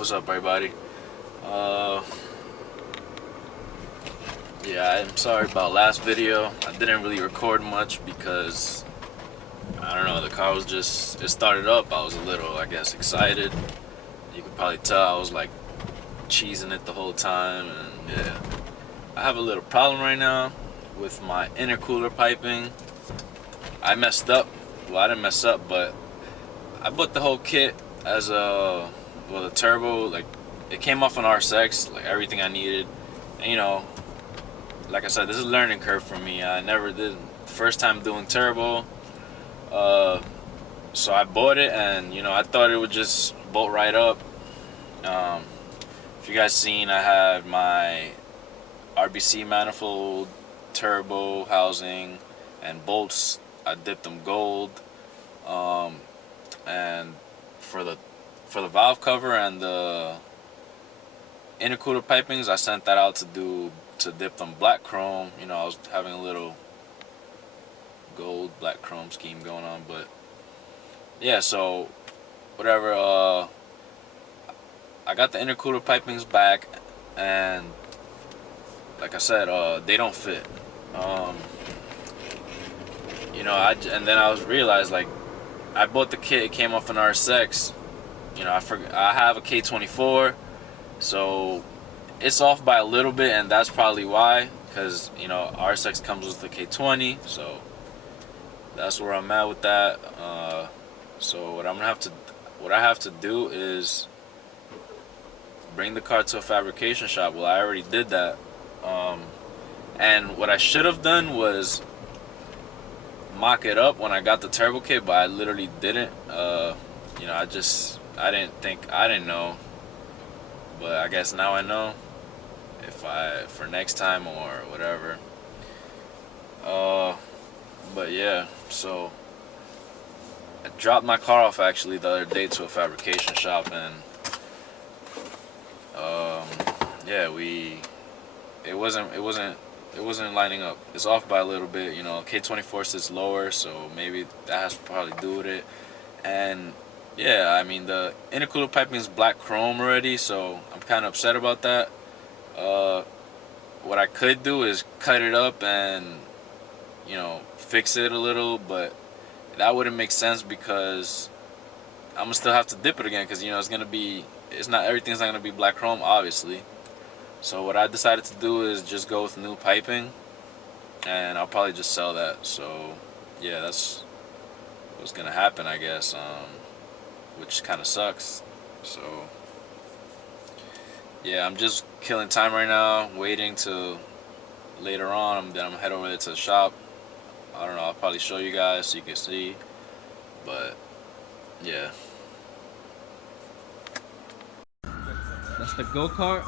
What's up, everybody? Yeah, I'm sorry about last video. I didn't really record much because I don't know, the car was just, it started up. I was a little, I guess, excited. You could probably tell I was like cheesing it the whole time, and yeah. I have a little problem right now with my intercooler piping. I messed up. Well, I didn't mess up, but I bought the whole kit as the turbo, like, it came off an RSX, like everything I needed. And, you know, like I said, this is a learning curve for me. I never did, first time doing turbo. So I bought it, and, you know, I thought it would just bolt right up. If you guys seen, I had my RBC manifold, turbo housing, and bolts. I dipped them gold. And for the valve cover and the intercooler pipings, I sent that out to dip them black chrome. You know, I was having a little gold black chrome scheme going on, but yeah, so whatever. I got the intercooler pipings back, and like I said, they don't fit. You know, and then I was realized, like, I bought the kit. It came off an RSX. You know, I have a K24, so it's off by a little bit, and that's probably why. Because, you know, RSX comes with the K20, so that's where I'm at with that. So what I have to do is bring the car to a fabrication shop. Well, I already did that. And what I should have done was mock it up when I got the turbo kit, but I literally didn't. You know, I didn't know, but I guess now I know. For next time or whatever. But yeah, so I dropped my car off actually the other day to a fabrication shop, and yeah, it wasn't lining up. It's off by a little bit, you know. K24 sits lower, so maybe that has to probably do with it. And yeah, I mean, the intercooler piping is black chrome already, so I'm kind of upset about that. What I could do is cut it up and, you know, fix it a little, but that wouldn't make sense because I'm gonna still have to dip it again, because, you know, everything's not gonna be black chrome, obviously. So what I decided to do is just go with new piping, and I'll probably just sell that. So yeah, that's what's gonna happen, I guess, which kind of sucks. So yeah, I'm just killing time right now, waiting to later on. Then I'm gonna head over there to the shop. I don't know, I'll probably show you guys so you can see. But yeah. That's the go-kart.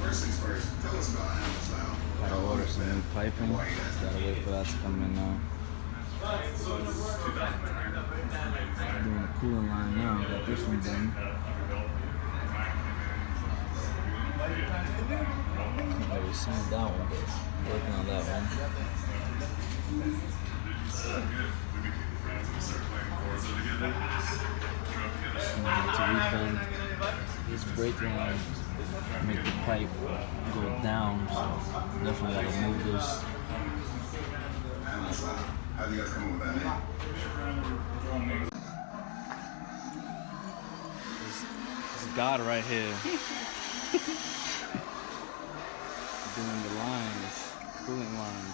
First things first, tell us about animals now. Gotta order some new piping. Gotta wait for that to come in now. Doing the cooling line now. Got this one done. Never seen that one, but working on that one. To rebend this brake line, make the pipe go down, so definitely gotta move this. How do you guys come up with that name? This God right here doing the lines, cooling line.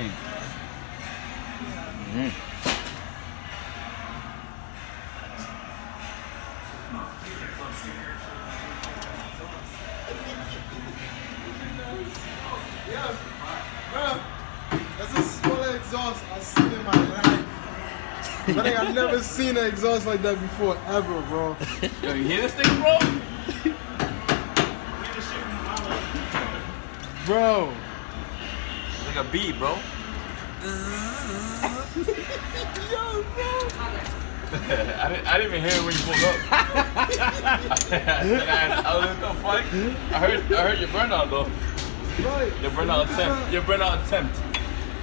think? Yeah, bro. That's a small exhaust I've seen in my life. I think I've never seen an exhaust like that before, ever, bro. Yo, you hear this thing, bro? Bro. It's like a bee, bro. Yo, bro. I didn't even hear it when you pulled up. I was like, the fuck? I heard your burnout though. Right. Your burnout attempt. Your burnout attempt.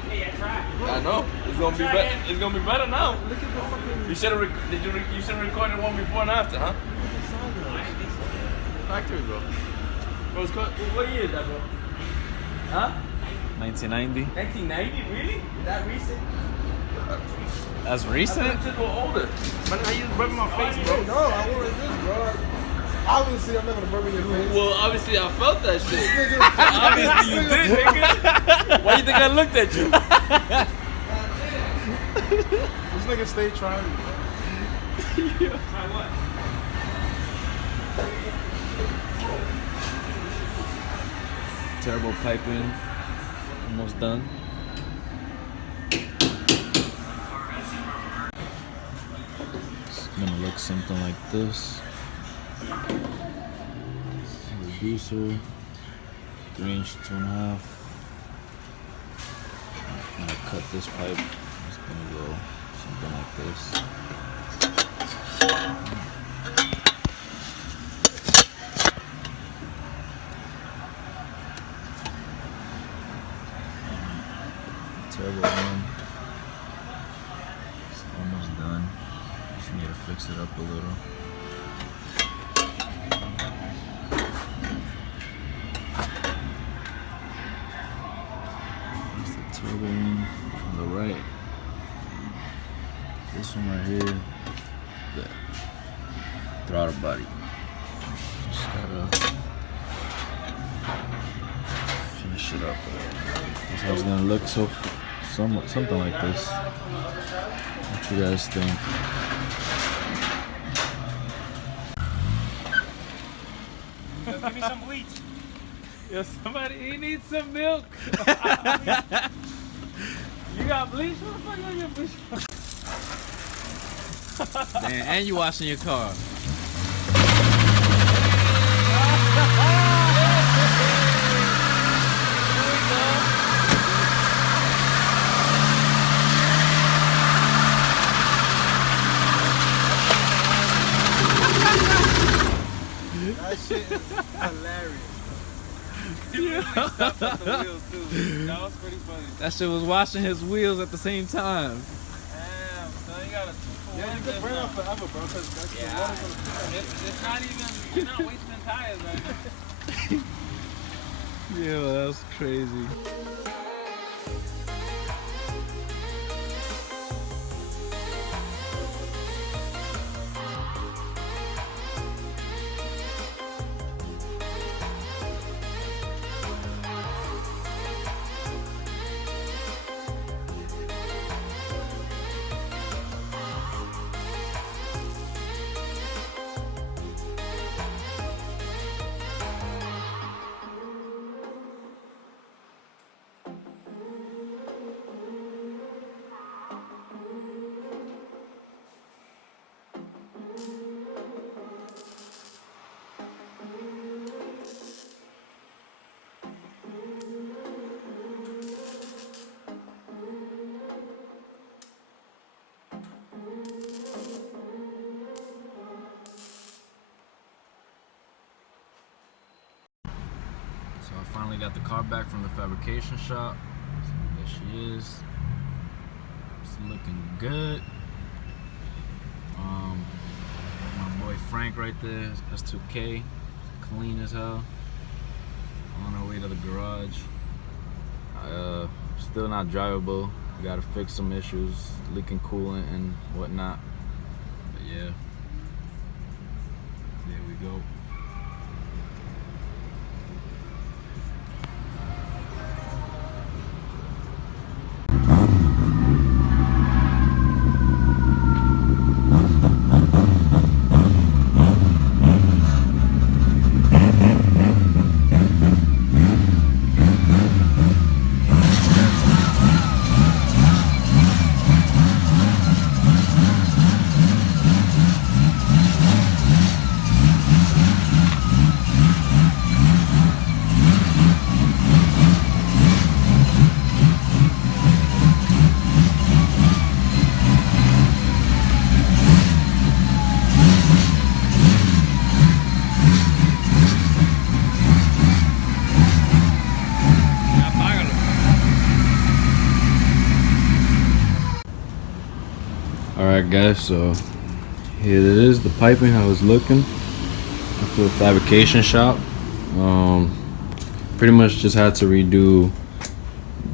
Hey, I tried. I know. It's gonna be better. It's gonna be better now. Look at the fucking You should have. You should have recorded one before and after, huh? Factory, bro. Bro, it's called, what year is that, bro? Huh? 1990. 1990? Really? That recent? That's I recent? thought it was older. Man, I used to rub in my face, bro. No, I wanted this, bro. Obviously, I'm not gonna burn in your face. Well, obviously I felt that shit. This nigga, Obviously you did, nigga. Why you think I looked at you? this nigga stay trying. Try what? Turbo piping. Almost done. It's gonna look something like this. Reducer, 3" 2½. I'm gonna cut this pipe. It's gonna go something like this. Turbo one. It's almost done. Just need to fix it up a little. That's the turbo one on the right. This one right here, the throttle body. Just gotta finish it up. That's how it's gonna look. So, something like this. What you guys think? Give me some bleach. Yo, somebody, he needs some milk. You got bleach? What the fuck you got bleach? Man, and you washing your car. That shit is hilarious. That was pretty funny. That shit was washing his wheels at the same time. Damn, so you got a 2-for-1. Yeah, you can burn out forever, bro, because that's the water's gonna It's not even, you're not wasting tires right now. Yeah, that's crazy. So I finally got the car back from the fabrication shop. There she is. It's looking good. My boy Frank right there. That's 2K. Clean as hell. On our way to the garage. Still not drivable. We gotta fix some issues, leaking coolant and whatnot. But yeah. There we go. Alright guys, so here it is, the piping, how it's looking after the fabrication shop. Pretty much just had to redo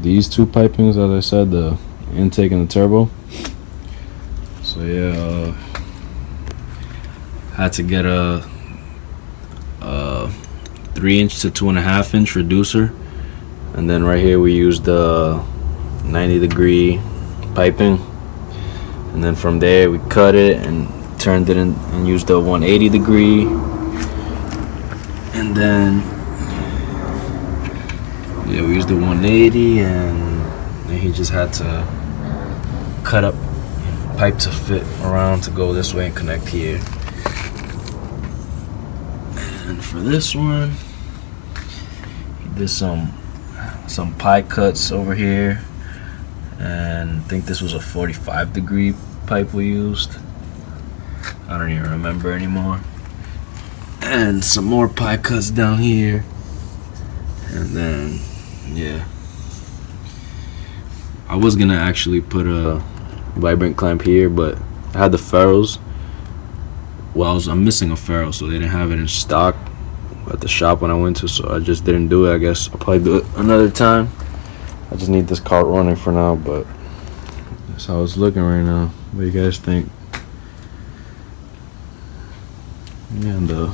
these two pipings, as I said, the intake and the turbo. So yeah, had to get a 3-inch to 2.5-inch reducer, and then right here we used the 90-degree piping, and then from there we cut it and turned it in and used the 180-degree, and then yeah, we used the 180, and then he just had to cut up pipe to fit around to go this way and connect here. And for this one, he did some pie cuts over here, and I think this was a 45-degree pipe we used. I don't even remember anymore. And some more pie cuts down here, and then yeah, I was gonna actually put a vibrant clamp here, but I had the ferrules. Well, I'm missing a ferrule, so they didn't have it in stock at the shop when I went to, so I just didn't do it. I guess I'll probably do it another time. I just need this cart running for now, but that's how it's looking right now. What do you guys think? And the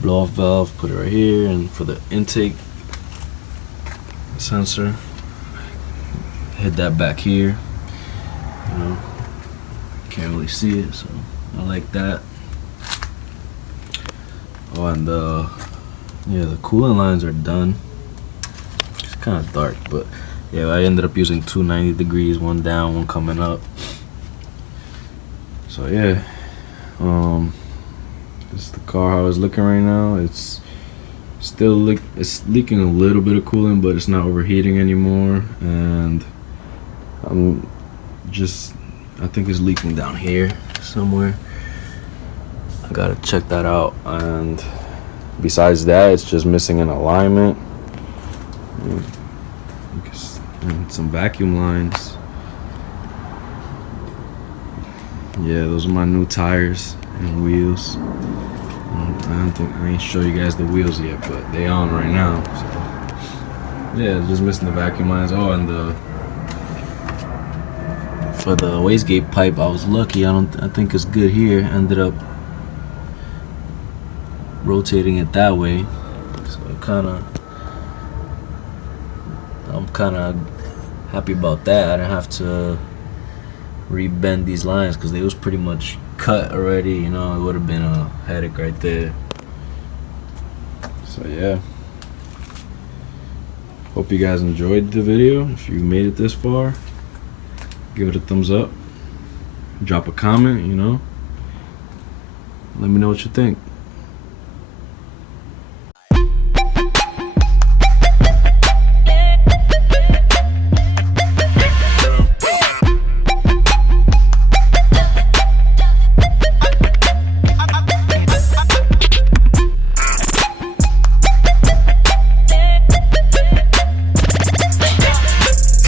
blow-off valve, put it right here, and for the intake sensor, hit that back here. You know, can't really see it, so I like that. Oh, and the coolant lines are done. It's kind of dark, but yeah, I ended up using 2 90 degrees, one down, one coming up. So yeah, this is the car how it's looking right now. It's still it's leaking a little bit of coolant, but it's not overheating anymore, and I think it's leaking down here somewhere. I gotta check that out. And besides that, it's just missing an alignment and some vacuum lines. Yeah, those are my new tires and wheels. I ain't show you guys the wheels yet, but they on right now. So yeah, just missing the vacuum lines. Oh, and for the wastegate pipe, I was lucky. I think it's good here. Ended up rotating it that way, so I'm kind of happy about that. I didn't have to rebend these lines because they was pretty much cut already. You know, it would have been a headache right there. So yeah, hope you guys enjoyed the video. If you made it this far, give it a thumbs up, drop a comment, you know, let me know what you think.